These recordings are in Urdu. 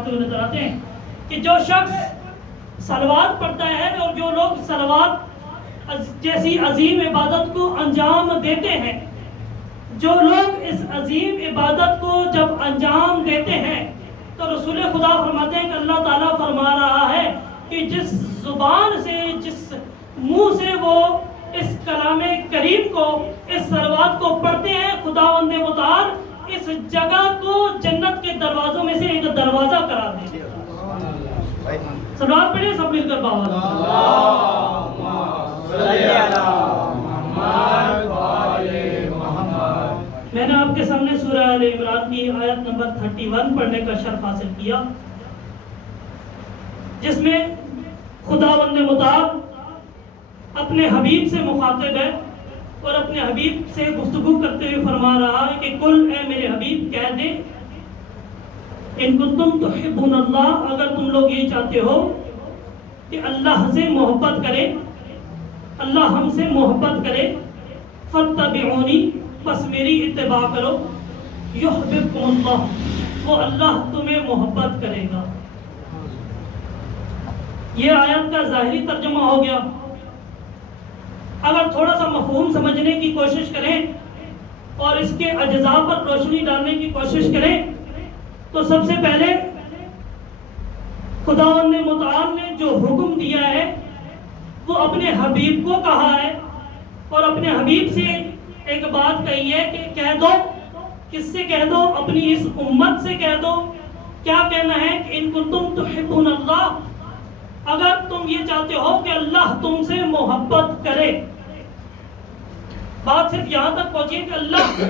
فرماتے ہوئے نظر آتے ہیں کہ جو شخص صلوات پڑھتا ہے اور جو لوگ صلوات جیسی عظیم عبادت کو انجام دیتے ہیں، جو لوگ اس عظیم عبادت کو جب انجام دیتے ہیں تو رسول خدا فرماتے ہیں کہ اللہ تعالیٰ فرما رہا ہے کہ جس زبان سے، جس منہ سے وہ اس کلام کریم کو، اس صلوات کو پڑھتے ہیں، خداوند متعال اس جگہ کو جنت کے دروازوں میں سے ایک دروازہ قرار دے دیتا ہے۔ صلوات پڑھیں سب مل کر باوالہ میں نے آپ کے سامنے سورہ آل عمران کی آیت نمبر 31 پڑھنے کا شرف حاصل کیا، جس میں خداوند متعال اپنے حبیب سے مخاطب ہے اور اپنے حبیب سے گفتگو کرتے ہوئے فرما رہا ہے کہ کل اے میرے حبیب کہہ دے ان کنتم تحبون اللہ، اگر تم لوگ یہ چاہتے ہو کہ اللہ سے محبت کرے، اللہ ہم سے محبت کرے، فاتبعونی، پس میری اتباع کرو، یحببکم اللہ، وہ اللہ تمہیں محبت کرے گا۔ یہ آیت کا ظاہری ترجمہ ہو گیا۔ اگر تھوڑا سا مفہوم سمجھنے کی کوشش کریں اور اس کے اجزاء پر روشنی ڈالنے کی کوشش کریں تو سب سے پہلے خداوند متعال نے جو حکم دیا ہے وہ اپنے حبیب کو کہا ہے، اور اپنے حبیب سے ایک بات کہی ہے کہ کہہ دو، کس سے کہہ دو؟ اپنی اس امت سے کہہ دو۔ کیا کہنا ہے کہ ان کنتم تحبون اللہ، اگر تم یہ چاہتے ہو کہ اللہ تم سے محبت کرے۔ بات صرف یہاں تک پہنچی کہ اللہ،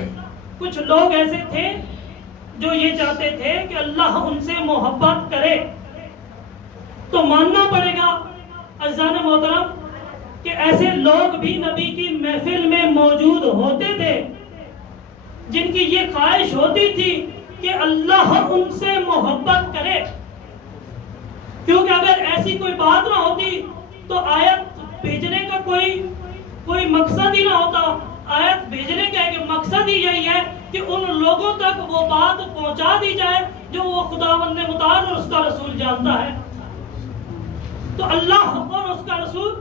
کچھ لوگ ایسے تھے جو یہ چاہتے تھے کہ اللہ ان سے محبت کرے، تو ماننا پڑے گا عزیزان محترم کہ ایسے لوگ بھی نبی کی محفل میں موجود ہوتے تھے جن کی یہ خواہش ہوتی تھی کہ اللہ ان سے محبت کرے، کیونکہ اگر ایسی کوئی بات نہ ہوتی تو آیت بھیجنے کا کوئی مقصد ہی نہ ہوتا۔ آیت بھیجنے کا ایک مقصد ہی یہی ہے کہ ان لوگوں تک وہ بات پہنچا دی جائے جو وہ خداوند متعال اور اس کا رسول جانتا ہے۔ تو اللہ اور اس کا رسول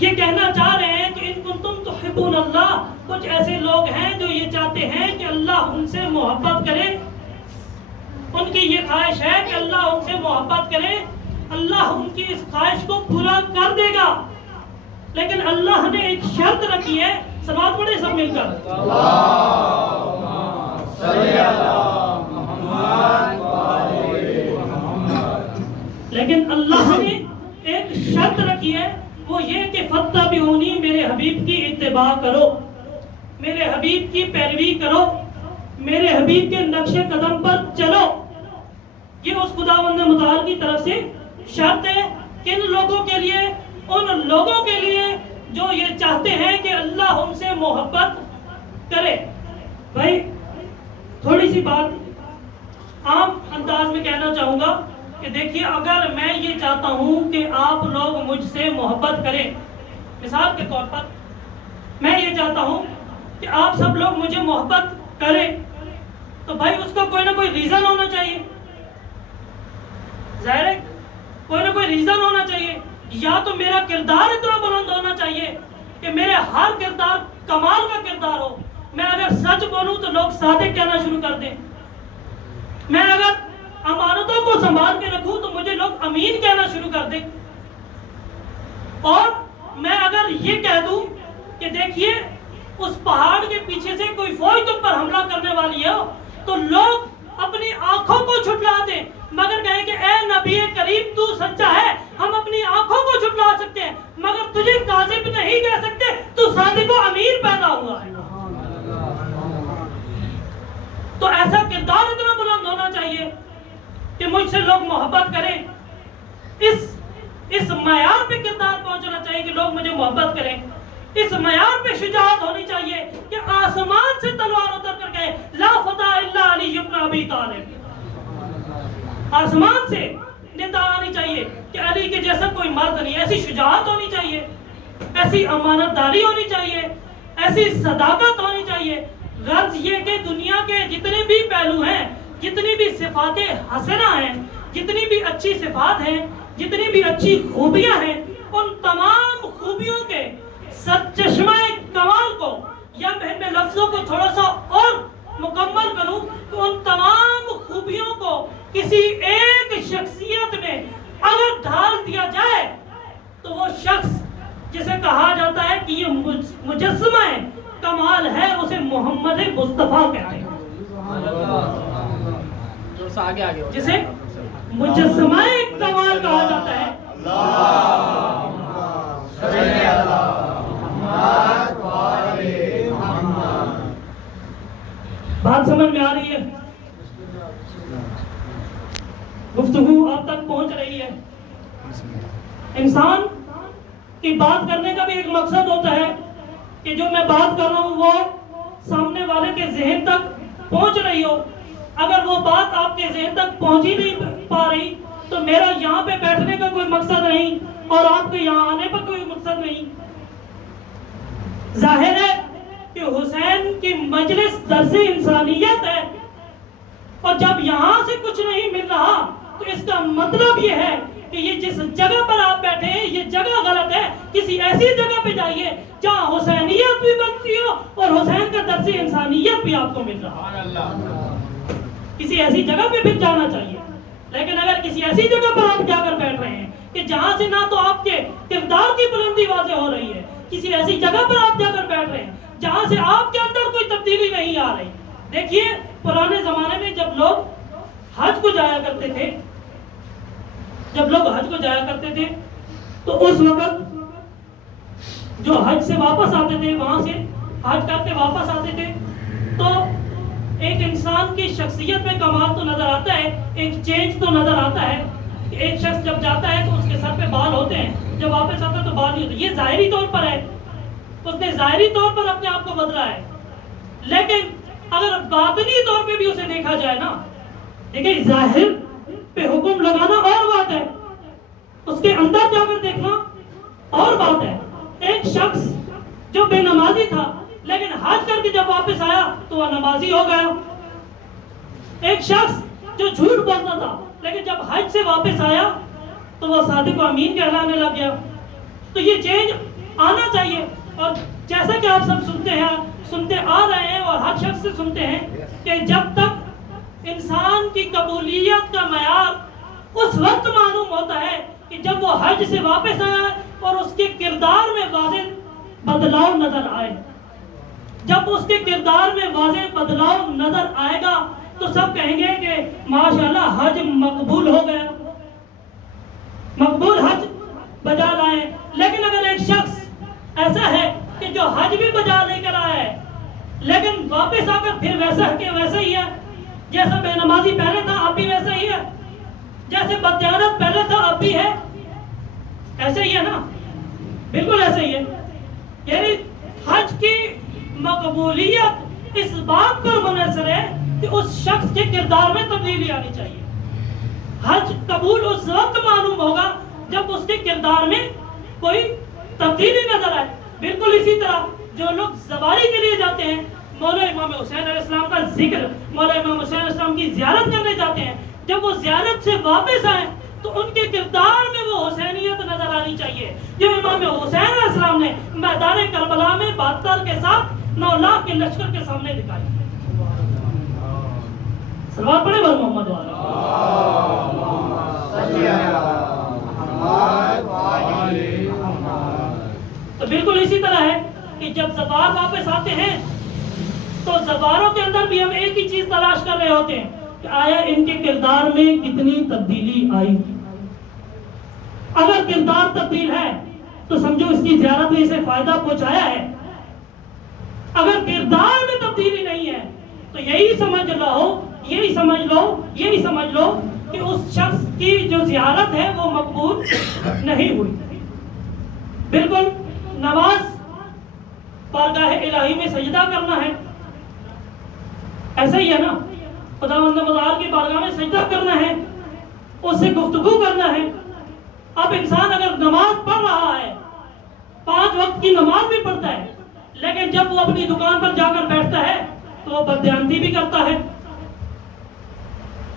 یہ کہنا چاہ رہے ہیں کہ ان کنتم تحبون اللہ، کچھ ایسے لوگ ہیں جو یہ چاہتے ہیں کہ اللہ ان سے محبت کرے، ان کی یہ خواہش ہے کہ اللہ ان سے محبت کرے، اللہ ان کی اس خواہش کو پورا کر دے گا، لیکن اللہ نے ایک شرط رکھی ہے۔ سماعت پڑھیں سب مل کر، اللہم صلی علی محمد وآلِ محمد۔ لیکن اللہ نے ایک شرط رکھی ہے، وہ یہ کہ فاتبعونی، میرے حبیب کی اتباع کرو، میرے حبیب کی پیروی کرو، میرے حبیب کے نقش قدم پر چلو۔ یہ اس خداوند متعال کی طرف سے شرط ہے۔ کن لوگوں کے لیے؟ ان لوگوں کے لیے جو یہ چاہتے ہیں کہ اللہ ان سے محبت کرے۔ بھائی تھوڑی سی بات عام انداز میں کہنا چاہوں گا کہ دیکھیے، اگر میں یہ چاہتا ہوں کہ آپ لوگ مجھ سے محبت کریں، مثال کے طور پر میں یہ چاہتا ہوں کہ آپ سب لوگ مجھے محبت کریں، تو بھائی اس کا کوئی نہ کوئی ریزن ہونا چاہیے، ظاہر ہے کوئی نہ کوئی ریزن ہونا چاہیے۔ یا تو میرا کردار اتنا بلند ہونا چاہیے کہ میرے ہر کردار کمال کا کردار ہو۔ میں اگر سچ بولوں تو لوگ صادق کہنا شروع کر دیں، میں اگر امانتوں کو سنبھال کے رکھوں تو مجھے لوگ امین کہنا شروع کر دیں، اور میں اگر یہ کہہ دوں کہ دیکھیے اس پہاڑ کے پیچھے سے کوئی فوج تم پر حملہ کرنے والی ہے تو لوگ اپنی آنکھوں کو جھٹلا دیں، مگر کہیں کہ اے نبی کریم تو سچا ہے، ہم اپنی آنکھوں کو جھٹلا سکتے ہیں مگر تجھے کاذب نہیں کہہ سکتے، تو صادق و امین پیدا ہوا ہے۔ تو ایسا کردار اتنا بلند ہونا چاہیے کہ مجھ سے لوگ محبت کریں، اس معیار پہ کردار پہنچنا چاہیے کہ لوگ مجھے محبت کریں، اس معیار پہ شجاعت ہونی چاہیے کہ آسمان سے تلوار اتر کر کہے لا فتح الا علی ابن ابی طالب، آسمان سے ندا آنی چاہیے کہ علی کے جیسا کوئی مرد نہیں۔ ایسی شجاعت ہونی چاہیے، ایسی امانت داری ہونی چاہیے، ایسی صداقت ہونی چاہیے۔ غرض یہ کہ دنیا کے جتنے بھی پہلو ہیں جتنی بھی صفات حسنہ ہیں، جتنی بھی اچھی صفات ہیں، جتنی بھی اچھی خوبیاں ہیں، ان تمام خوبیوں کے سرچشمہ کمال کو، یا میں لفظوں کو تھوڑا سا اور مکمل کروں تو ان تمام خوبیوں کو کسی ایک شخصیت میں اگر ڈھال دیا جائے تو وہ شخص جسے کہا جاتا ہے کہ یہ مجسمہ کمال ہے، اسے محمد مصطفیٰ کہتے ہیں، جسے مجسمہ کمال کہا جاتا ہے۔ بات سمجھ میں آ رہی ہے؟ گفتگو آپ تک پہنچ رہی ہے؟ انسان کی بات کرنے کا بھی ایک مقصد ہوتا ہے کہ جو میں بات کر رہا ہوں وہ سامنے والے کے ذہن تک پہنچ رہی ہو۔ اگر وہ بات آپ کے ذہن تک پہنچ ہی نہیں پا رہی تو میرا یہاں پہ بیٹھنے کا کوئی مقصد نہیں اور آپ کے یہاں آنے پر کوئی مقصد نہیں۔ ظاہر ہے کہ حسین کی مجلس درس انسانیت ہے، اور جب یہاں سے کچھ نہیں مل رہا تو اس کا مطلب یہ ہے کہ یہ جس جگہ پر آپ بیٹھے ہیں یہ جگہ غلط ہے۔ کسی ایسی جگہ پہ جائیے جہاں حسینیت بھی بنتی ہو اور حسین کا درس انسانیت بھی آپ کو مل رہا ہے۔ کسی ایسی جگہ پہ پھر جانا چاہیے، لیکن اگر کسی ایسی جگہ پر آپ جا کر بیٹھ رہے ہیں کہ جہاں سے نہ تو آپ کے کردار کی بلندی واضح ہو رہی ہے، کسی ایسی جگہ پر آپ جا کر بیٹھ رہے ہیں جہاں سے آپ کے اندر کوئی تبدیلی نہیں آ رہی۔ دیکھیے پرانے زمانے میں جب لوگ حج کو جایا کرتے تھے، تو اس وقت جو حج سے واپس آتے تھے، وہاں سے حج کر کے واپس آتے تھے، تو ایک انسان کی شخصیت میں کمال تو نظر آتا ہے، ایک چینج تو نظر آتا ہے کہ ایک شخص جب جاتا ہے تو اس کے سر پہ بال ہوتے ہیں، جب واپس آتا ہے تو بال نہیں ہوتے۔ یہ ظاہری طور پر ہے، اس نے ظاہری طور پر اپنے آپ کو بدلا ہے، لیکن اگر باطنی طور پہ بھی اسے دیکھا جائے نا، دیکھیں ظاہر پہ حکم لگانا اور بات ہے، اس کے اندر جا کر دیکھنا اور بات ہے۔ ایک شخص جو بے نمازی تھا لیکن حج کر کے جب واپس آیا تو وہ نمازی ہو گیا۔ ایک شخص جو جھوٹ بولتا تھا لیکن جب حج سے واپس آیا تو وہ صادق و امین کہلانے لگ گیا۔ تو یہ چینج آنا چاہیے، اور جیسا کہ آپ سب سنتے آ رہے ہیں اور ہر شخص سے سنتے ہیں کہ جب تک انسان کی قبولیت کا معیار اس وقت معلوم ہوتا ہے کہ جب وہ حج سے واپس آیا اور اس کے کردار میں واضح بدلاؤ نظر آئے۔ جب اس کے کردار میں واضح بدلاؤ نظر آئے گا تو سب کہیں گے کہ ماشاءاللہ حج مقبول ہو گیا، مقبول حج بجا لائے۔ لیکن اگر ایک شخص ایسا ہے کہ جو حج بھی بجا لے کر آیا ہے لیکن واپس آ کر پھر ویسا ہی ہے، جیسا بے نمازی پہلے تھا اب بھی ویسا ہی ہے، جیسے بددیانت پہلے تھا اب بھی ہے، ایسے ہی ہے نا، بالکل ایسے ہی ہے۔ یعنی حج کی مقبولیت اس بات پر منحصر ہے کہ اس شخص کے کردار میں تبدیلی آنی چاہیے۔ حج قبول اس وقت معلوم ہوگا جب اس کے کردار میں کوئی تبدیلی نظر آئے۔ بالکل اسی طرح جو لوگ سواری کے لیے جاتے ہیں، مولا امام حسین علیہ السلام کا ذکر، مولا امام حسین علیہ السلام کی زیارت کرنے جاتے ہیں، جب وہ زیارت سے واپس آئیں تو ان کے کردار میں وہ حسینیت نظر آنی چاہیے جو امام حسین علیہ السلام نے میدان کربلا میں 72 کے ساتھ 9 لاکھ کے لشکر کے سامنے دکھائی۔ سلوات پڑھے بھائی محمد والا۔ تو بالکل اسی طرح ہے کہ جب زوار واپس آتے ہیں تو زواروں کے اندر بھی ہم ایک ہی چیز تلاش کر رہے ہوتے ہیں کہ آیا ان کے کردار میں کتنی تبدیلی آئی۔ اگر کردار تبدیل ہے تو سمجھو اس کی زیارت نے اسے فائدہ پہنچایا ہے، اگر کردار میں تبدیلی نہیں ہے تو یہی سمجھ لو کہ اس شخص کی جو زیارت ہے وہ مقبول نہیں ہوئی۔ بالکل نماز بارگاہ الہی میں سجدہ کرنا ہے، ایسا ہی ہے نا، خداوند متعال کی بارگاہ میں سجدہ کرنا ہے، اس سے گفتگو کرنا ہے۔ اب انسان اگر نماز پڑھ رہا ہے، 5 وقت کی نماز بھی پڑھتا ہے، لیکن جب وہ اپنی دکان پر جا کر بیٹھتا ہے تو وہ بددیانتی بھی کرتا ہے،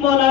مولا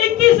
21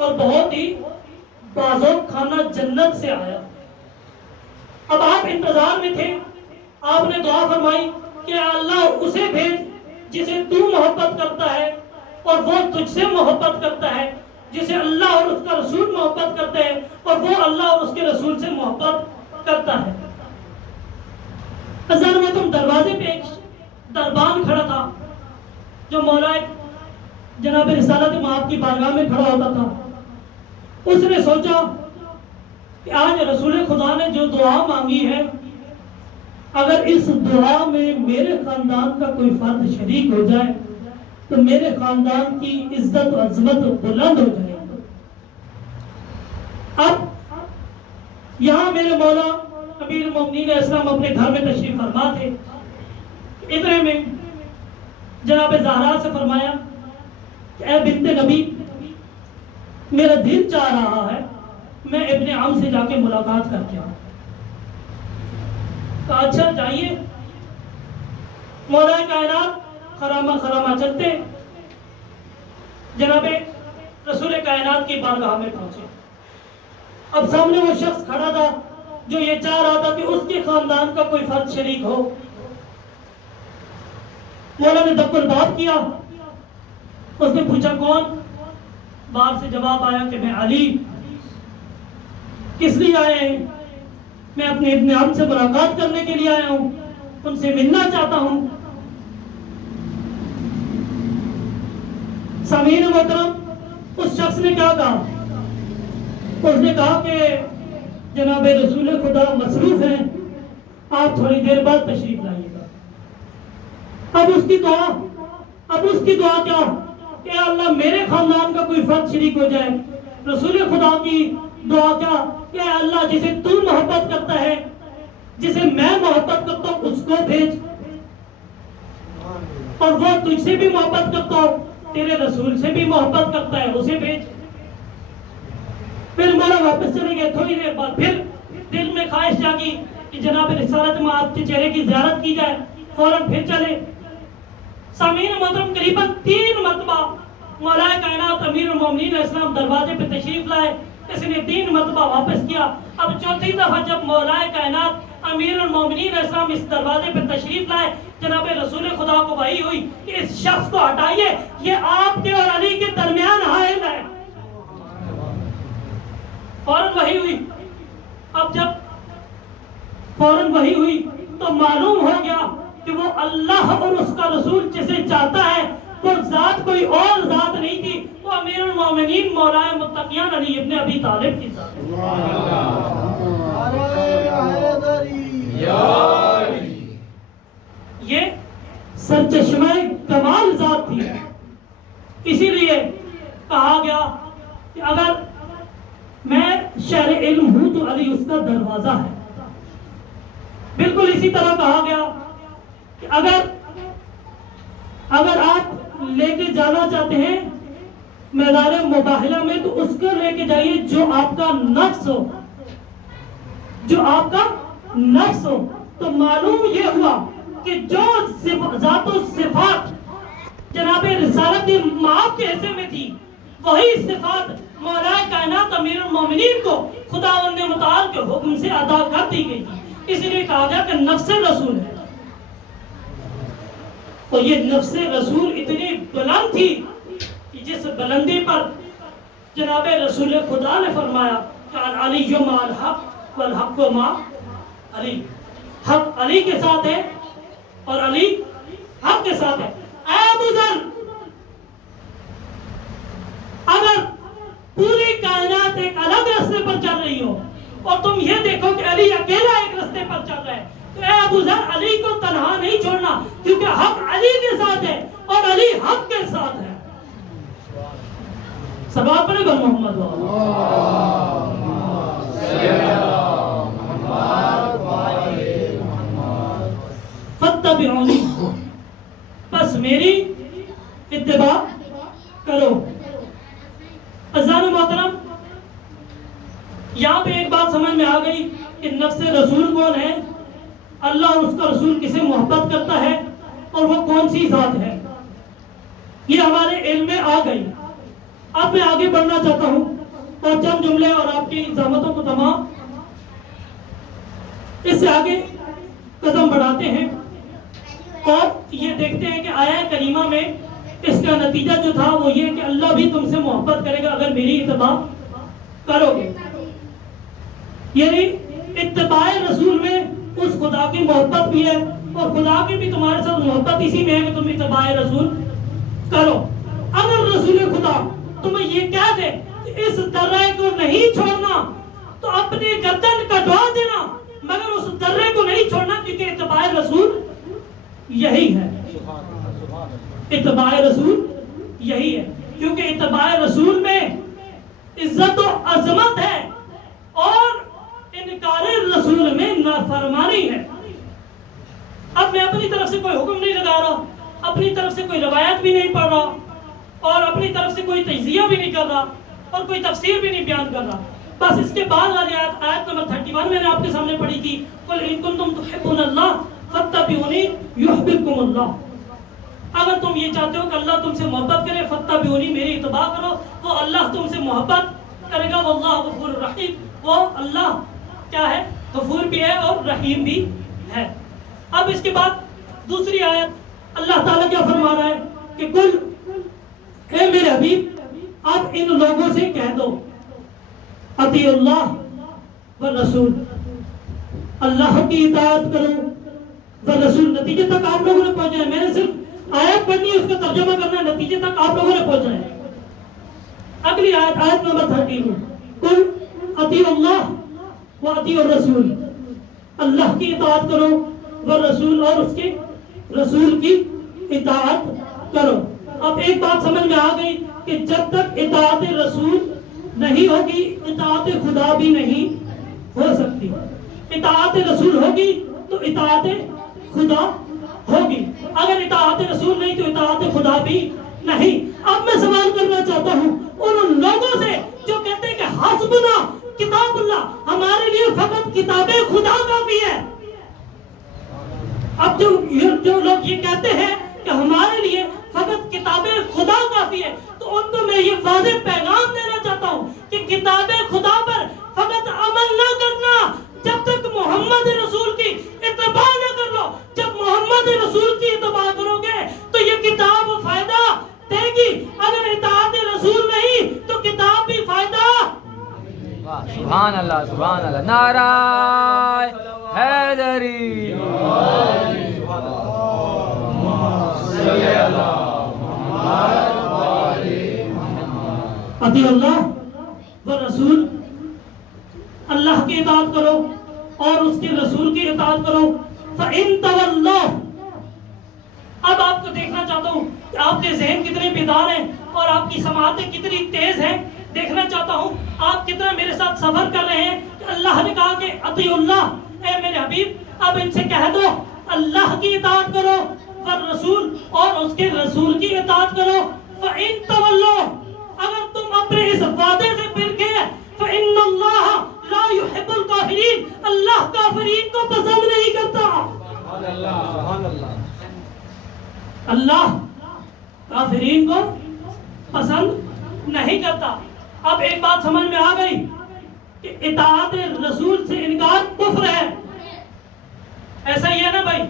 اور بہت ہی بازوق خانہ جنت سے آیا. اب آپ انتظار میں تھے, آپ نے دعا فرمائی کہ اللہ اسے بھیج جسے تو محبت کرتا ہے اور وہ تجھ سے محبت کرتا ہے, جسے اللہ اور اس کا رسول محبت کرتے ہیں اور وہ اللہ اور اس کے رسول سے محبت کرتا ہے. عزیزان محترم, دروازے پہ ایک دربان کھڑا تھا جو مولا جناب رسالت مآب کی بارگاہ میں کھڑا ہوتا تھا. اس نے سوچا کہ آج رسول خدا نے جو دعا مانگی ہے, اگر اس دعا میں میرے خاندان کا کوئی فرد شریک ہو جائے تو میرے خاندان کی عزت و عظمت بلند ہو جائے. اب یہاں میرے مولا امیر المومنین اسلام اپنے گھر میں تشریف فرما تھے. اتنے میں جناب زہرا سے فرمایا کہ اے بنت نبی, میرا دل چاہ رہا ہے میں ابن عم سے جا کے ملاقات کر کے آؤں. کہا اچھا جائیے. مولا کائنات خرامہ خرامہ چلتے جناب رسول کائنات کی بارگاہ میں پہنچے. اب سامنے وہ شخص کھڑا تھا جو یہ چاہ رہا تھا کہ اس کے خاندان کا کوئی فرد شریک ہو. مولا نے دب الباب کیا. اس نے پوچھا کون؟ باہر سے جواب آیا کہ میں علی. کس لیے آئے ہیں؟ میں اپنے ابن عم سے ملاقات کرنے کے لیے آیا ہوں, ان سے ملنا چاہتا ہوں. سامعین محترم, اس شخص نے کیا کہا؟ اس نے کہا کہ جناب رسول خدا مصروف ہیں, آپ تھوڑی دیر بعد تشریف لائیے گا. اب اس کی دعا کیا کہ اللہ میرے خاندان کا کوئی فرد شریک ہو جائے. رسول خدا کی دعا کیا کہ اللہ جسے تو محبت کرتا ہے, جسے میں محبت کرتا ہوں اس کو بھیج, اور وہ تجھ سے بھی محبت کرتا ہوں, تیرے رسول سے بھی محبت کرتا ہے, اسے بھیج. پھر مولا واپس چلے گئے. تھوڑی دیر بعد پھر دل میں خواہش جاگی کہ جناب رسالت مآب کے چہرے کی زیارت کی جائے. فوراً پھر چلے. سامعین محترم, قریباً 3 مرتبہ مولا کائنات امیر المومنین اسلام دروازے پہ تشریف لائے. اس نے 3 مرتبہ واپس کیا. اب چوتھی دفعہ جب مولا کائنات امیر المومنین اسلام اس دروازے پہ تشریف لائے, جناب رسول خدا کو وحی ہوئی کہ اس شخص کو ہٹائیے, یہ آپ کے اور علی کے درمیان حائل ہے. فوراً وحی ہوئی. اب جب فوراً وحی ہوئی تو معلوم ہو گیا کہ وہ اللہ اور اس کا رسول جسے چاہتا ہے وہ ذات کوئی اور ذات نہیں تھی, وہ امیر المومنین مولا متقیان علی ابن ابی طالب کی ذات ہے. یہ سرچشمہ کمال ذات تھی. اسی لیے کہا گیا کہ اگر میں شہر علم ہوں تو علی اس کا دروازہ ہے. بالکل اسی طرح کہا گیا کہ اگر آپ لے کے جانا چاہتے ہیں میدان مباہلہ میں تو اس کو لے کے جائیے جو آپ کا نفس ہو, جو آپ کا نفس ہو. تو معلوم یہ ہوا کہ جو ذات و صفات جناب رسالت مآب کے حصے میں تھی وہی صفات مولا کائنات امیر المومنین کو خداوند متعال کے حکم سے ادا کر دی گئی تھی. اس لیے کہا گیا کہ نفس رسول ہے. اور یہ نفس رسول اتنی بلند تھی کہ جس بلندی پر جناب رسول خدا نے فرمایا کہ علی مع الحق والحق مع علی. حق علی کے ساتھ ہے اور علی حق کے ساتھ ہے. اے ابو ذر, اگر پوری کائنات ایک الگ راستے پر چل رہی ہو اور تم یہ دیکھو کہ علی اکیلا ایک راستے پر چل رہا ہے, تو اے ابو ذر علی کو تنہا نہیں چھوڑنا, کیونکہ حق علی کے ساتھ ہے اور علی حق کے ساتھ ہے. سباب پڑھے گا محمد فتبعونی, بس میری اتباع کرو. عزیزان محترم, یہاں پہ ایک بات سمجھ میں آ گئی کہ نفس رسول کون ہے, اللہ اور اس کا رسول کسے محبت کرتا ہے اور وہ کون سی ذات ہے, یہ ہمارے علم میں آ گئی. اب میں آگے بڑھنا چاہتا ہوں اور چند جملے اور آپ کی زحمتوں کو تمام اس سے آگے قدم بڑھاتے ہیں اور یہ دیکھتے ہیں کہ آیہ کریمہ میں اس کا نتیجہ جو تھا وہ یہ کہ اللہ بھی تم سے محبت کرے گا اگر میری اتباع کرو گے. یعنی اتباع رسول میں اس خدا کی محبت بھی ہے اور خدا کی بھی تمہارے ساتھ محبت اسی میں ہے کہ تم اتباع رسول کرو. اگر رسول خدا تمہیں یہ کہہ دے کہ اس درے کو نہیں چھوڑنا تو اپنی گردن کٹوا دینا مگر اس درے کو نہیں چھوڑنا کیونکہ اتباع رسول یہی ہے. اتباع رسول یہی ہے کیونکہ اتباع رسول میں عزت و عظمت ہے اور انکار رسول میں نافرمانی ہے. اب میں اپنی طرف سے کوئی حکم نہیں لگا رہا, اپنی طرف سے کوئی روایت بھی نہیں پڑھ رہا اور اپنی طرف سے کوئی تجزیہ بھی نہیں کر رہا اور کوئی تفسیر بھی نہیں بیان کر رہا. بس اس کے بعد والی آیت نمبر 31 میں نے آپ کے سامنے پڑھی تھی, قل ان کنتم تحبون اللہ فاتبعونی یحببکم اللہ. اگر تم یہ چاہتے ہو کہ اللہ تم سے محبت کرے فاتبعونی میری اتباع کرو تو اللہ تم سے محبت کرے گا. واللہ غفور رحیم, وہ اللہ کیا ہے, غفور بھی ہے اور رحیم بھی ہے. اب اس کے بعد دوسری آیت اللہ تعالیٰ کیا فرما رہا ہے کہ قل اے میرے حبیب آپ ان لوگوں سے کہہ دو اطیع اللہ والرسول, اللہ کی اطاعت کرو والرسول. نتیجے تک آپ لوگوں نے پہنچنا ہے, میں نے صرف آیت پڑھنی ہے اس کا ترجمہ کرنا ہے, نتیجے تک آپ لوگوں نے پہنچنا ہے. اگلی آیت, آیت نمبر 30 قل اطیع اللہ واطیع الرسول, اللہ کی اطاعت کرو والرسول اور اس کے رسول کی اطاعت کرو. اب ایک بات سمجھ میں آ گئی کہ جب تک اطاعت رسول نہیں ہوگی اطاعت خدا بھی نہیں ہو سکتی. اطاعت رسول ہوگی تو اطاعت خدا ہوگی, اگر اطاعت رسول نہیں تو اطاعت خدا بھی نہیں. اب میں سوال کرنا چاہتا ہوں ان لوگوں سے جو کہتے ہیں کہ حسبنا کتاب اللہ, ہمارے لیے فقط کتاب خدا کافی ہے. اب جو لوگ یہ کہتے ہیں کہ ہمارے لیے فقط کتاب خدا کافی ہے تو ان کو میں یہ واضح پیغام دینا چاہتا ہوں کہ کتاب خدا پر فقط عمل نہ کرنا جب تک محمد رسول کی اتباع نہ کر لو. جب محمد رسول کی اتباع کرو گے تو یہ کتاب فائدہ دے گی, اگر اطاعت رسول نہیں تو کتاب بھی فائدہ. سبحان اللہ سبحان اللہ, نعرہ حیدری, اطیع اللہ والرسول, اللہ کی اطاعت کرو اور اس کے رسول کی اطاعت کرو. فَإِن تَوَلَّوْا, اب آپ کو دیکھنا چاہتا ہوں کہ آپ کے ذہن کتنے بیدار ہیں اور آپ کی سماعتیں کتنی تیز ہیں. دیکھنا چاہتا ہوں آپ کتنا میرے ساتھ سفر کر رہے ہیں کہ اللہ نے کہا کہ اطیع اللہ, اے میرے حبیب اب ان سے کہہ دو اللہ کی اطاعت کرو والرسول اور اس کے رسول کی اطاعت کرو. فَإِن تَوَلَّوْا, اگر تم اپنے اس وعدے سے پھر گئے فَإِنَّ اللَّهَ لَا يُحِبُّ الْكَافِرِينَ, اللہ کافرین کو پسند نہیں کرتا. اللہ کافرین کو پسند نہیں کرتا. اب ایک بات سمجھ میں آ گئی کہ اطاعت رسول سے انکار کفر ہے. ایسا ہی ہے نا بھائی,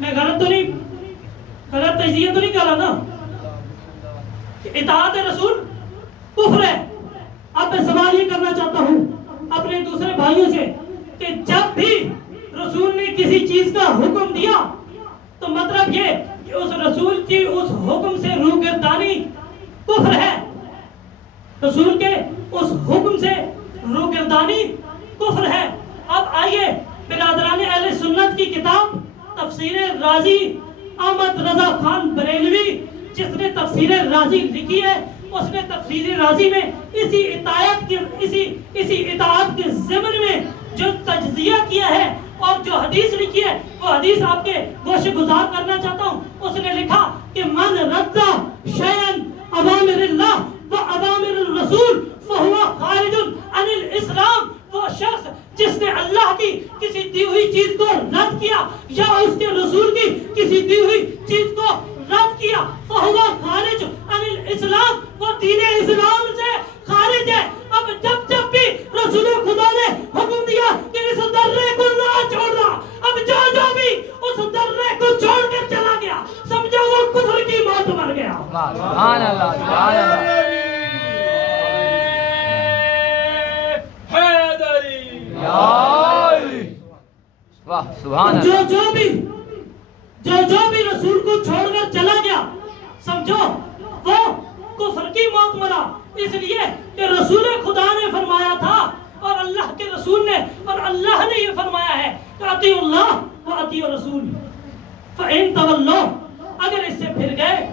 میں غلط تو نہیں, غلط تجزیہ تو نہیں کر رہا نا, اطاعت رسول کفر ہے. اب میں سوال یہ کرنا چاہتا ہوں اپنے دوسرے بھائیوں سے کہ جب بھی رسول نے کسی چیز کا حکم دیا تو مطلب یہ کہ اس رسول کی اس حکم سے روگردانی کفر ہے. رسول کے اس حکم سے روگردانی کفر ہے. اب آئیے برادران اہل سنت کی کتاب تفسیر رازی, احمد رضا خان بریلوی جس نے تفسیر رازی لکھی ہے, اس نے تفسیر رازی میں اسی اطاعت کے ضمن میں جو تجزیہ کیا ہے اور جو حدیث لکھی ہے وہ حدیث آپ کے گوش گزار کرنا چاہتا ہوں. اس نے لکھا کہ من رد شیئن اوامر اللہ و اوامر الرسول فہو خارج عن الاسلام, وہ شخص جس نے اللہ کی کسی دی ہوئی چیز کو رد کیا یا اس کے رسول کی کسی دی ہوئی چیز کو رد کیا فہو خارج عن الاسلام, وہ دین اسلام واہ سبحان اللہ سبحان اللہ یا علی واہ سبحان اللہ جو بھی رسول کو چھوڑ کر چلا گیا سمجھو وہ کفر کی موت مرا، اس لیے کہ رسول خدا نے فرمایا تھا اور اللہ کے رسول نے اور اللہ نے یہ فرمایا ہے کہ اطیعوا اللہ و اطیعوا الرسول فإن تولوا، اگر اس سے پھر گئے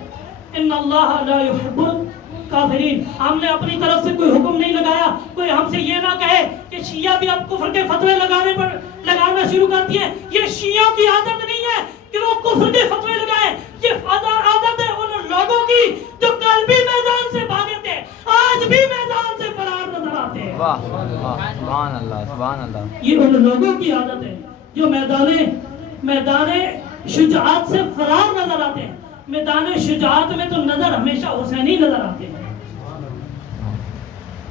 ان اللہ لا يحب الکافرین، ہم نے اپنی طرف سے کوئی حکم نہیں لگایا، کوئی ہم سے یہ نہ کہے کہ شیعہ بھی اب کفر کے فتوے لگانا شروع کرتی ہیں، یہ شیعوں کی عادت نہیں ہے کہ وہ کفر کے فتوے لگائے، یہ عادت ہے ان لوگوں کی جو کل بھی میدان سے بھاگے تھے، آج بھی میدان سے فرار نظر آتے ہیں۔ واہ واہ سبحان اللہ سبحان اللہ، یہ ان لوگوں کی عادت ہے جو میدان شجاعت سے فرار نظر آتے ہیں۔ میدان شجاعت میں تو نظر ہمیشہ حسینی نظر آتے ہیں،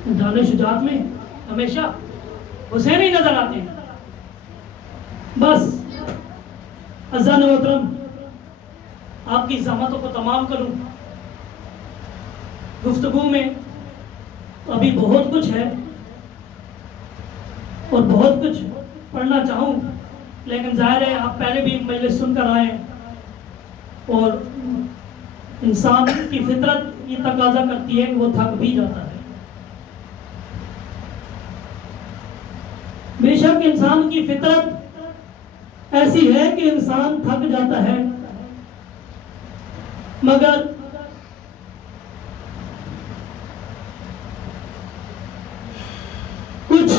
میدان شجاعت میں ہمیشہ حسینی نظر آتے ہیں۔ بس عزیزان محترم، آپ کی زحمتوں کو تمام کروں، گفتگو میں ابھی بہت کچھ ہے اور بہت کچھ پڑھنا چاہوں، لیکن ظاہر ہے آپ پہلے بھی مجلس سن کر آئے اور انسان کی فطرت یہ تقاضا کرتی ہے کہ وہ تھک بھی جاتا ہے۔ بے شک انسان کی فطرت ایسی ہے کہ انسان تھک جاتا ہے، مگر کچھ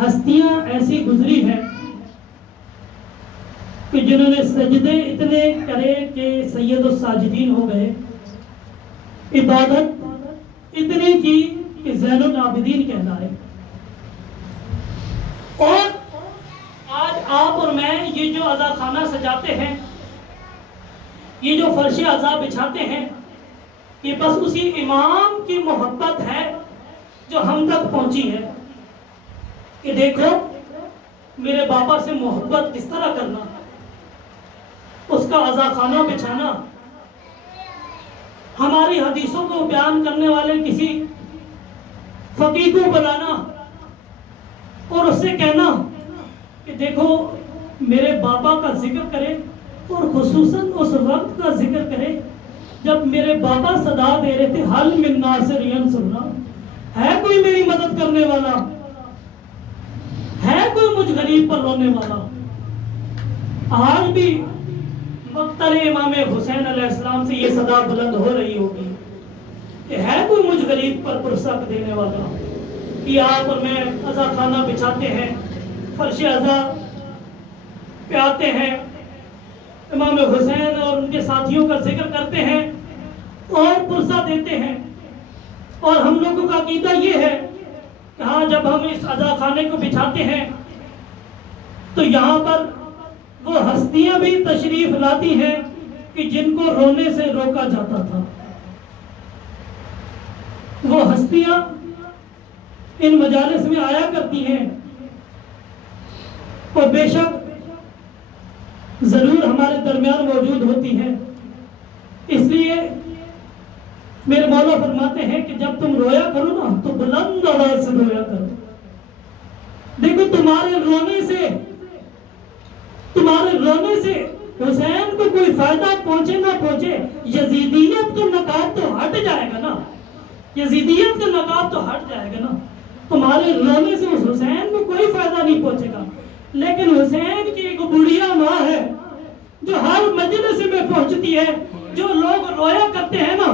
ہستیاں ایسی گزری ہیں کہ جنہوں نے سجدے اتنے کرے کہ سید الساجدین ہو گئے، عبادت اتنی کی کہ زین العابدین کہلائے۔ اور آج آپ اور میں یہ جو عزا خانہ سجاتے ہیں، یہ جو فرش عزا بچھاتے ہیں، یہ بس اسی امام کی محبت ہے جو ہم تک پہنچی ہے کہ دیکھو میرے بابا سے محبت کس طرح کرنا، اس کا عزا خانہ بچھانا، ہماری حدیثوں کو بیان کرنے والے کسی فقیہ کو بلانا اور اس سے کہنا کہ دیکھو میرے بابا کا ذکر کرے، اور خصوصاً اس وقت کا ذکر کرے جب میرے بابا صدا دے رہے تھے حل من ناصر ینصرنا، ہے کوئی میری مدد کرنے والا، ہے کوئی مجھ غریب پر رونے والا۔ آج بھی مقتل امام حسین علیہ السلام سے یہ صدا بلند ہو رہی ہوگی کہ ہے کوئی مجھ غریب پر پرسک دینے والا۔ یہ آپ اور میں عزا خانہ بچھاتے ہیں، فرش عزا پہ آتے ہیں، امام حسین اور ان کے ساتھیوں کا ذکر کرتے ہیں اور پرسہ دیتے ہیں، اور ہم لوگوں کا عقیدہ یہ ہے کہ ہاں جب ہم اس عزا خانے کو بچھاتے ہیں تو یہاں پر وہ ہستیاں بھی تشریف لاتی ہیں کہ جن کو رونے سے روکا جاتا تھا۔ وہ ہستیاں ان مجالس میں آیا کرتی ہیں اور بے شک ضرور ہمارے درمیان موجود ہوتی ہیں۔ اس لیے میرے مولا فرماتے ہیں کہ جب تم رویا کرو نا تو بلند آواز سے رویا کرو۔ دیکھو تمہارے رونے سے حسین کو کوئی فائدہ پہنچے نہ پہنچے، یزیدیت کا نقاب تو ہٹ جائے گا نا، یزیدیت کا نقاب تو ہٹ جائے گا نا۔ تمہارے رونے سے اس حسین کو کوئی فائدہ نہیں پہنچے گا، لیکن حسین کی ایک بڑھیا ماں ہے جو ہر مجلس میں پہنچتی ہے، جو لوگ رویا کرتے ہیں نا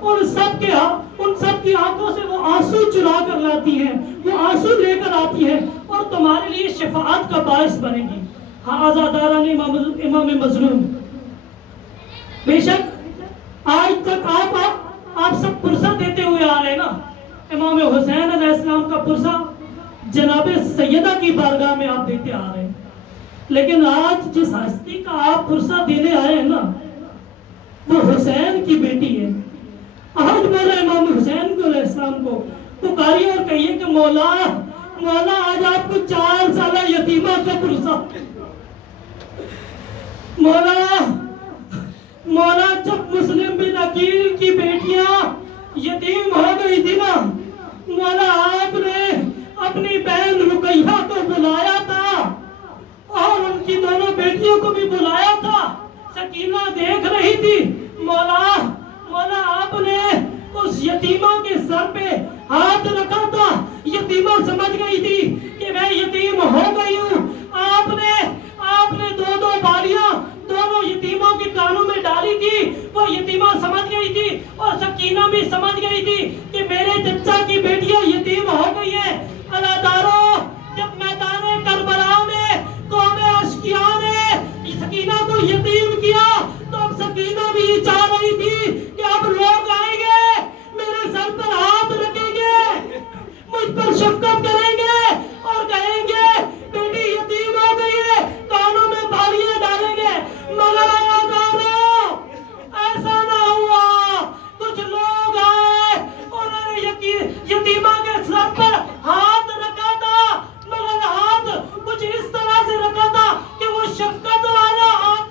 ان سب کی آنکھوں سے وہ آنسو چرا کر لاتی ہیں، وہ آنسو لے کر آتی ہے اور تمہارے لیے شفاعت کا باعث بنے گی۔ آزاداران امام مظلوم، بے شک آج تک آپ سب پرسہ دیتے ہوئے آ رہے ہیں نا، امام حسین علیہ السلام کا پرسہ جناب سیدہ کی بارگاہ میں آپ دیتے آ رہے ہیں، لیکن آج جس ہستی کا آپ پرسہ دینے آئے ہیں نا وہ حسین کی بیٹی ہے۔ آج مولا امام حسین علیہ السلام کو پکاریے اور کہیے کہ مولا آج آپ کو 4 سالہ یتیمہ کا پرسہ، مولا جب مسلم بھی نہ وکیل کی بیٹیاں یتیم ہو گئی تھی نا، مولا آپ نے اپنی بہن رقیہ کو بلایا تھا اور ان کی دونوں بیٹیوں کو بھی بلایا تھا. سکینہ دیکھ رہی تھی. مولا آپ نے اس یتیمہ کے سر پہ ہاتھ رکھا تھا. یتیمہ سمجھ گئی تھی کہ میں یتیم ہو گئی ہوں. آپ نے دو بالیاں دونوں یتیموں کے کانوں میں ڈالی تھی. وہ یتیمہ سمجھ گئی تھی اور سکینہ بھی سمجھ گئی تھی کہ میرے چچا کی بیٹیاں یتیم ہو گئی ہیں. اللہ دارو، جب میدان کربلا میں قوم اشقیاء نے سکینہ کو یتیم کیا تو اب سکینہ بھی چاہ رہی تھی کہ اب لوگ آئیں گے، میرے سر پر ہاتھ رکھیں گے، مجھ پر شفقت کریں گے اور کہیں گے بیٹی یتیم ہو گئی ہے، کانوں میں بالیاں ڈالیں گے. مگر ایسا نہ ہوا. کچھ لوگ آئے، انہوں نے یتیمہ کے سر پر ہاتھ رکھا تھا، مگر ہاتھ کچھ اس طرح سے رکھا تھا کہ وہ شفقت والا ہاتھ،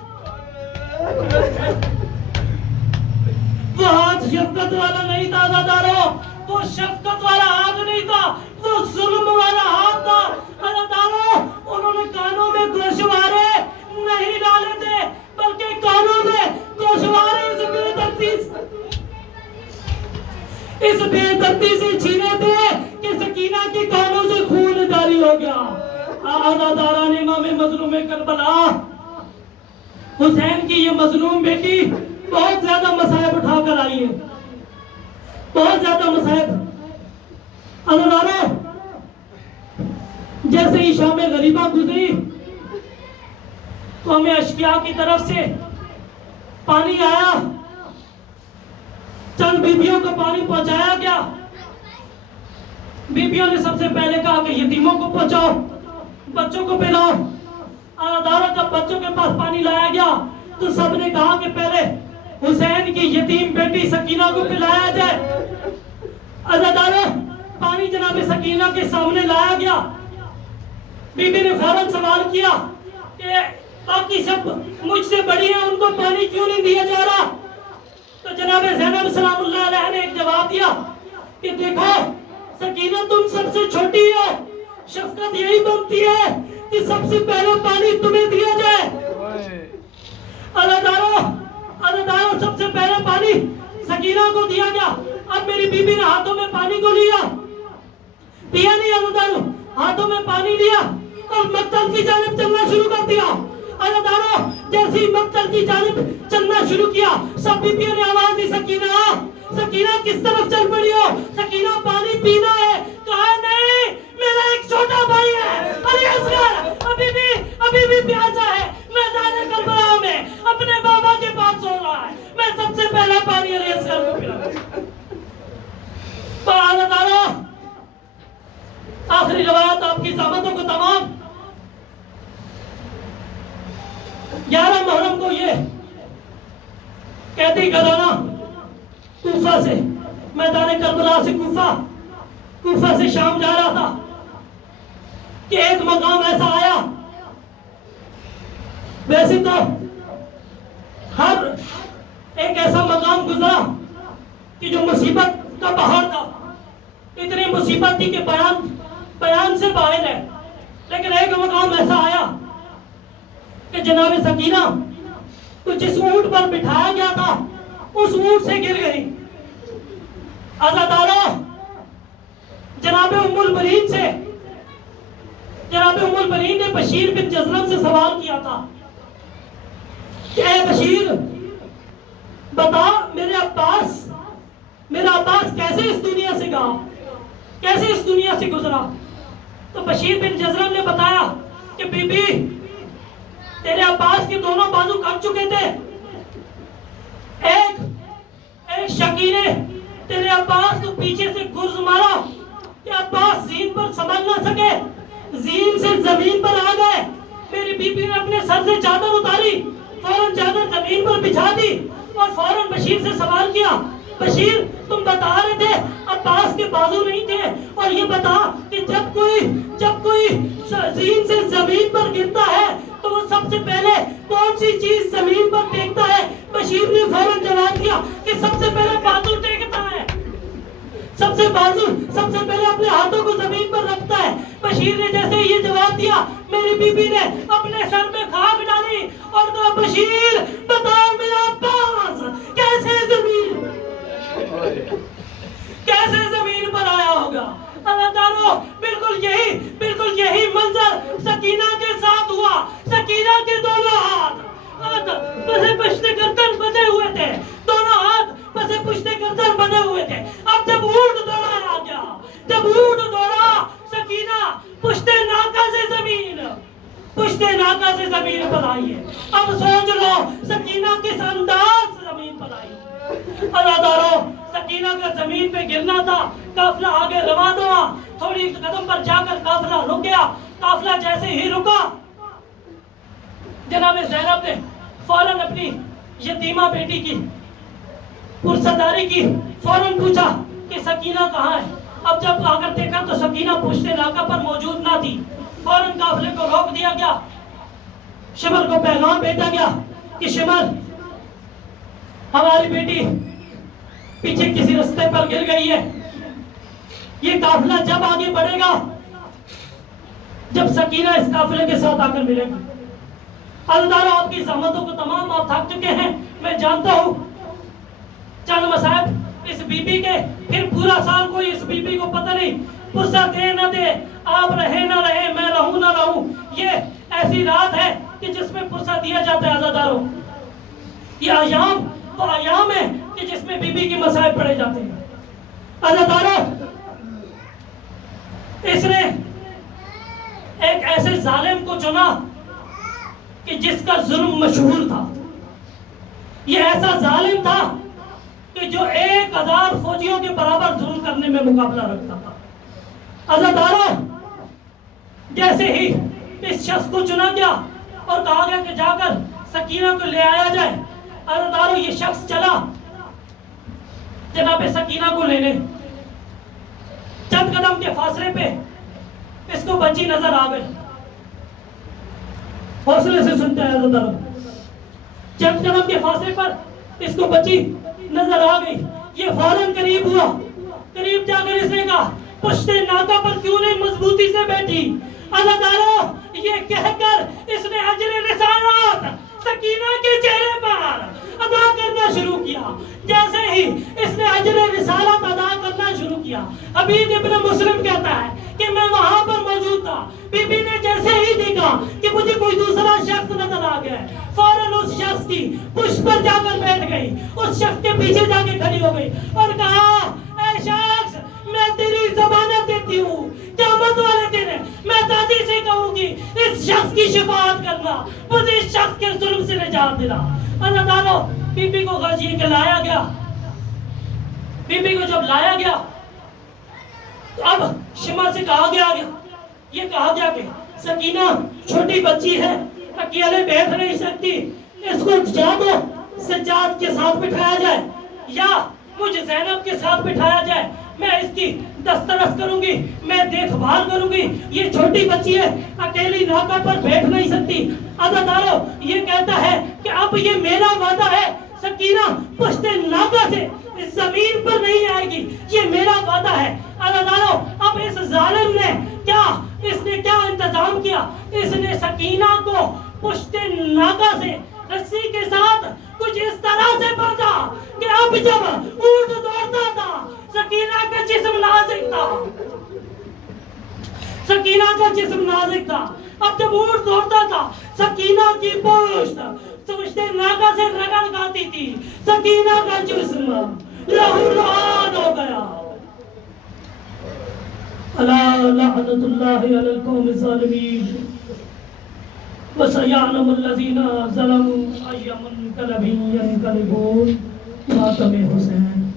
وہ ہاتھ شفقت والا نہیں تھا. دارو، وہ شفقت والا ہاتھ نہیں تھا، وہ ظلم والا ہاتھ تھا. اللہ دارو، انہوں نے کانوں میں گوشوارے نہیں ڈالے تھے، بلکہ کانوں میں گوشوارے اس بے دردی سے چھینے تھے کہ سکینہ کے کانوں سے خون جاری ہو گیا. اللہ داران امام مظلوم کربلا حسین کی یہ مظلوم بیٹی بہت زیادہ مصائب اٹھا کر آئی ہے، بہت زیادہ مصائب. اللہ دارو، جیسے ہی شام غریبہ گزری تو ہمیں اشقیاء کی طرف سے پانی آیا، چند بیبیوں کو پانی پہنچایا گیا. بیبیوں نے سب سے پہلے کہا کہ یتیموں کو پہنچاؤ، بچوں کو پلاؤ. دارو، جب بچوں کے پاس پانی لایا گیا تو سب نے کہا کہ پہلے حسین کی یتیم بیٹی سکینہ کو پلایا جائے. عزادارو، پانی جناب سکینہ کے سامنے لایا گیا. بی بی نے فوراً سوال کیا کہ باقی سب مجھ سے بڑی ہیں، ان کو پانی کیوں نہیں دیا جا رہا؟ تو جناب زینب سلام اللہ علیہ نے ایک جواب دیا کہ دیکھو سکینہ، تم سب سے چھوٹی ہو، شفقت یہی بنتی ہے کہ سب سے پہلے پانی تمہیں دیا جائے. اللہ دارو، سب سے پہلے پانی سکینہ کو دیا گیا. اب میری بیوی نے ہاتھوں میں پانی کو لیا نہیں. اللہ دارو، ہاتھوں میں پانی لیا اور مقتل کی جانب چلنا شروع کر دیا. اللہ دارو، جیسی مقتل کی جانب چلنا شروع کیا، سب بیبیوں نے آواز دی، سکینہ کس طرف چل پڑی ہو؟ سکینہ پانی پینا ہے. کہا نہیں، میرا ایک چھوٹا بھائی ہے علی اصغر، ابھی بھی پیاسا ہے، میدان کربلا میں اپنے بابا کے پاس سو رہا ہے، میں سب سے پہلے پانی علی اصغر کو پلاؤں. تو اللہ تعالیٰ آخری روایت آپ کی زحمتوں کو تمام 11 محرم کو یہ قیدی گھرانہ کوفہ سے، میدان کربلا سے کوفہ سے شام جا رہا تھا کہ ایک مقام ایسا آیا. ویسے تو ہر ایک ایسا مقام گزرا کہ جو مصیبت کا پہاڑ تھا، اتنی مصیبت تھی کہ بیان سے باہر ہے. لیکن ایک مقام ایسا آیا کہ جناب سکینہ کو جس اونٹ پر بٹھایا گیا تھا اس اونٹ سے گر گئی. عزادارو، جناب ام البنین نے بشیر بن جزرم سے سوال کیا تھا کہ اے بشیر، بتا میرا عباس کیسے اس دنیا سے گیا، کیسے اس دنیا سے گزرا؟ تو بشیر بن جزرم نے بتایا کہ بی بی، تیرے عباس کے دونوں بازو کٹ چکے تھے. ایک شکی نے تیرے عباس کو پیچھے سے گرز مارا کہ عباس زین پر سنبھل نہ سکے، زین سے زمین پر آ گئے. میری بی بی نے اپنے سر سے چادر اتاری، فوراً چادر زمین پر بچھا دی اور فوراً بشیر سے سوال کیا، بشیر تم بتا رہے تھے عباس کے بازو نہیں تھے، اور یہ بتا کہ جب کوئی زین سے زمین پر گرتا ہے تو وہ سب سے پہلے کون سی چیز زمین پر دیکھتا ہے؟ بشیر نے فوراً جواب دیا کہ سب سے پہلے بازو ٹیکتا ہے، سب سے پہلے اپنے ہاتھوں کو زمین پر رکھتا ہے۔ بشیر نے جیسے یہ جواب دیا، میری بی بی نے اپنے سر میں خاک ڈالی اور کہا بشیر بتاؤ میرا عباس کیسے زمین پر آیا ہوگا۔ اللہ تعالیٰ بالکل یہی منظر سکینہ کے ساتھ ہوا۔ سکینہ کے دونوں ہاتھ پسے پشتے گردن بندھے ہوئے تھے، دونوں ہاتھ پسے پشتے گردن بندھے ہوئے تھے۔ اب جب اونٹ دوڑا سکینہ پشتے ناکہ سے زمین پر آئی ہے۔ اب سوچ لو سکینہ کس انداز سے زمین پر آئی ہے۔ اللہ تعالیٰ سکینہ کا زمین پہ گرنا تھا، قافلہ آگے روانہ ہوا، تھوڑی قدم پر جا کر قافلہ رک گیا۔ قافلہ جیسے ہی رکا، جناب زینب نے فوراً اپنی یتیمہ بیٹی کی پرسداری کی، فوراً پوچھا کہ سکینہ کہاں ہے۔ اب جب آ کر دیکھا تو سکینہ پشتے ناکہ پر موجود نہ تھی۔ فوراً قافلے کو روک دیا گیا، شمر کو پیغام بھیجا گیا کہ شمر ہماری بیٹی پیچھے کسی رستے پر گر گئی ہے، یہ قافلہ جب آگے بڑھے گا جب سکینہ اس قافلے کے ساتھ آ کر ملے گی۔ اللہ تعالیٰ آپ کی زحمتوں کو تمام آپ تھک چکے ہیں، میں جانتا ہوں۔ چند مصائب اس بی بی کے، پھر پورا سال کوئی اس بی بی کو پتہ نہیں پرسہ دے نہ دے، آپ رہے نہ رہے، میں رہوں نہ رہوں، یہ ایسی رات ہے کہ جس میں پرسہ دیا جاتا ہے عزاداروں۔ یہ ایام وہ ایام ہے کہ جس میں بی بی کی مصائب پڑے جاتے ہیں۔ عزاداروں، اس نے ایک ایسے ظالم کو چنا کہ جس کا ظلم مشہور تھا۔ یہ ایسا ظالم تھا کہ جو 1000 فوجیوں کے برابر ظلم کرنے میں مقابلہ رکھتا تھا۔ عزاداروں، جیسے ہی اس شخص کو چنا گیا اور کہا گیا کہ جا کر سکینہ کو لے آیا جائے، عزاداروں یہ شخص چلا جناب سکینہ کو لینے۔ چند قدم کے فاصلے پہ اس کو بچی نظر آ گئی۔ حوصلے سے سنتے ہیں عزاداروں، چند قدم کے فاصلے پر اس کو بچی نظر آ گئی۔ یہ فوراً قریب ہوا، قریب جا کر اس نے کہا پشتے ناکہ پر کیوں نہیں مضبوطی سے بیٹھی۔ عزاداروں، یہ کہہ کر اس نے اجر رسالت سکینہ کے چہرے پر ادا کرنا شروع کیا۔ جیسے ہی اس نے اجر رسالت ادا کرنا شروع کیا، حبیب ابن مسلم کہتا ہے کہ میں وہاں پر موجود تھا۔ بی بی نے جیسے ہی دیکھا کہ مجھے کوئی دوسرا شخص نظر آ گیا، فوراً اس شخص کی پشت پر جا کر بیٹھ گئی، اس شخص کے پیچھے جا کے کھڑی ہو گئی اور کہا اے شخص، میں تیری ضمانت دیتی ہوں، قیامت والے دن میں دادی سے کہوں گی اس شخص کی شفاعت کرنا، مجھے اس شخص کے ظلم سے نجات دینا۔ اللہ تعالیٰ بی بی کو غازی کے لایا گیا۔ بی بی کو جب لایا گیا تو اب شمع سے کہا گیا یہ کہا گیا کہ سکینہ چھوٹی بچی ہے، اکیلے بیٹھ نہیں سکتی، اس کو یا تو سجاد کے ساتھ بٹھایا جائے یا مجھے زینب کے ساتھ بٹھایا جائے، میں اس کی دسترس کروں گی، میں دیکھ بھال کروں گی، یہ چھوٹی بچی ہے اکیلی ناکہ پر بیٹھ نہیں سکتی۔ عزاداروں، یہ کہتا ہے کہ اب یہ میرا وعدہ ہے، سکینہ پشت ناکہ سے اس زمین پر نہیں آئے گی، یہ میرا وعدہ ہے۔ عزاداروں، اب اس ظالم نے کیا انتظام کیا، اس نے سکینہ کو پشت ناکہ سے رسی کے ساتھ کچھ اس طرح سے باندھا کہ اب جب اونٹ دوڑتا تھا سکینہ کا جسم نازک تھا، سکینہ کا جسم نازک تھا، اب جب اونٹ دوڑتا تھا سکینہ کی پشت پشت ناکہ سے رگڑ کھاتی تھی، سکینہ کا جسم لہو لہان ہو گیا۔ الا لعنت اللہ علی القوم الظالمین وسيعلم الذين ظلموا أي منقلب ينقلبون۔ ماتم حسین۔